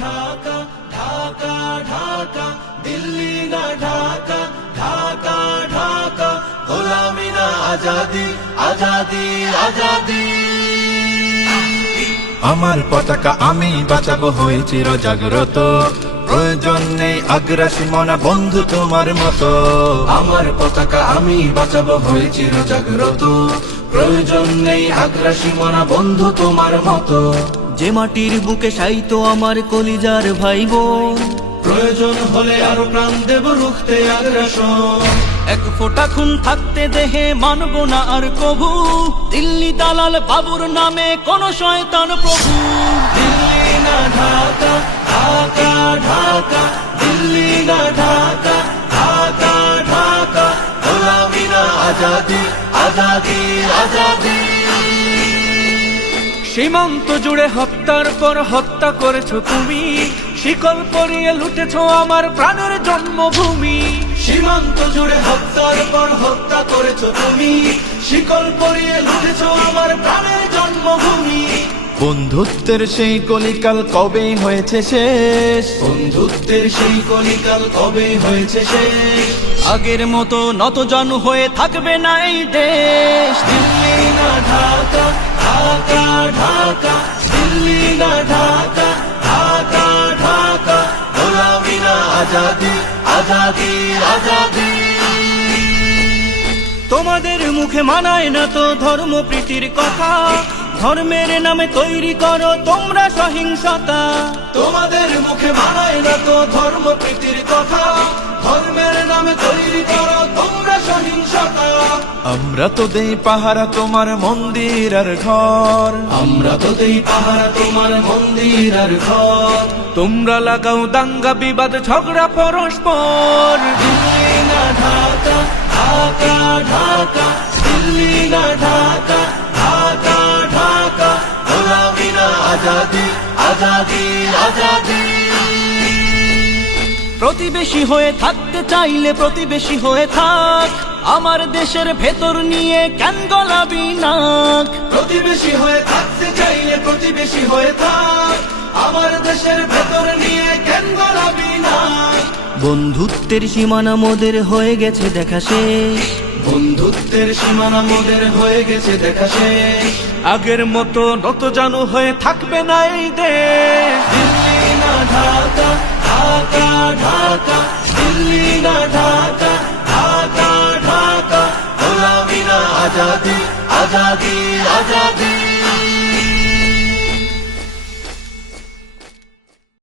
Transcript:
ঢাকা, ঢাকা ঢাকা, দিল্লি না ঢাকা, ঢাকা ঢাকা, গোলামি না আজাদি, আজাদি আজাদি। আমার পতাকা আমি বাঁচাবো হয়ে চির জাগ্রত, প্রয়োজন নেই আগ্রাসী মনা বন্ধু তোমার মতো। আমার পতাকা আমি বাঁচাবো হয়ে চির জাগ্রত, প্রয়োজন নেই আগ্রাসী মনা বন্ধু তোমার মতো। যে মাটির বুকে সাইতো আমার কলিজার ভাই বোন, প্রয়োজন হলে আরো প্রাণ দেব রুখতে আগ্রাসন। এক ফোঁটা খুন থাকতে দেহে মানব না আর কভু, দিল্লি দালাল বাবুর নামে কোন শয়তান প্রভু। দিল্লি না ঢাকা, ঢাকা ঢাকা, দিল্লি না ঢাকা, ঢাকা ঢাকা, গোলামি না আজাদি, আজাদি আজাদি। সীমান্ত জুড়ে হত্যার পর হত্যা করেছো তুমি, শিকল পরিয়ে লুটেছো আমার প্রাণের জন্মভূমি। সীমান্ত জুড়ে হত্যার পর হত্যা করেছো তুমি, শিকল পরিয়ে লুটেছো আমার প্রাণের জন্মভূমি। বন্ধুত্বের সেই কলিকাল কবে হয়েছে শেষ, বন্ধুত্বের সেই কলিকাল কবে হয়েছে শেষ। আগের মতো নতজানু হয়ে থাকবে না এই দেশ। দিল্লি না ঢাকা, ঢাকা ঢাকা, দিল্লি না ঢাকা, ঢাকা ঢাকা, গোলামি না আজাদি, আজাদি আজাদি। তোমাদের মুখে মানায় না তো ধর্ম প্রীতির কথা, ধর্মের নামে তৈরি করো তোমরা সহিংসতা। তোমাদের মুখে মানায় না তো ধর্ম প্রীতির কথা, ধর্মের নামে তৈরি করো তোমরা সহিংসতা। আমরা তো দেই পাহারা তোমার মন্দির আর ঘর, আমরা তো দেই পাহারা তোমার মন্দির আর ঘর। তোমরা লাগাও দাঙ্গা বিবাদ ঝগড়া পরস্পর। দিল্লি না ঢাকা, ঢাকা ঢাকা, দিল্লি না ঢাকা, ঢাকা ঢাকা, গোলামি না আজাদি, আজাদি আজাদি। প্রতিবেশী হয়ে থাকতে চাইলে প্রতিবেশী হয়ে থাক, আমার দেশের ভেতর নিয়ে কেন গলাবি নাক। প্রতিবেশী হয়ে থাকতে চাইলে প্রতিবেশী হয়ে থাক, আমার দেশের ভেতর নিয়ে কেন গলাবি না। বন্ধুত্বের সীমানা মোদের হয়ে গেছে দেখা শেষ, বন্ধুত্বের সীমানা মোদের হয়ে গেছে দেখা শেষ। আগের মতো নতজানু হয়ে থাকবে না এই দেশ। দিল্লি না ঢাকা, ঢাকা ঢাকা, দিল্লি না ঢাকা, ঢাকা ঢাকা, গোলামি না আজাদি, আজাদি আজাদি।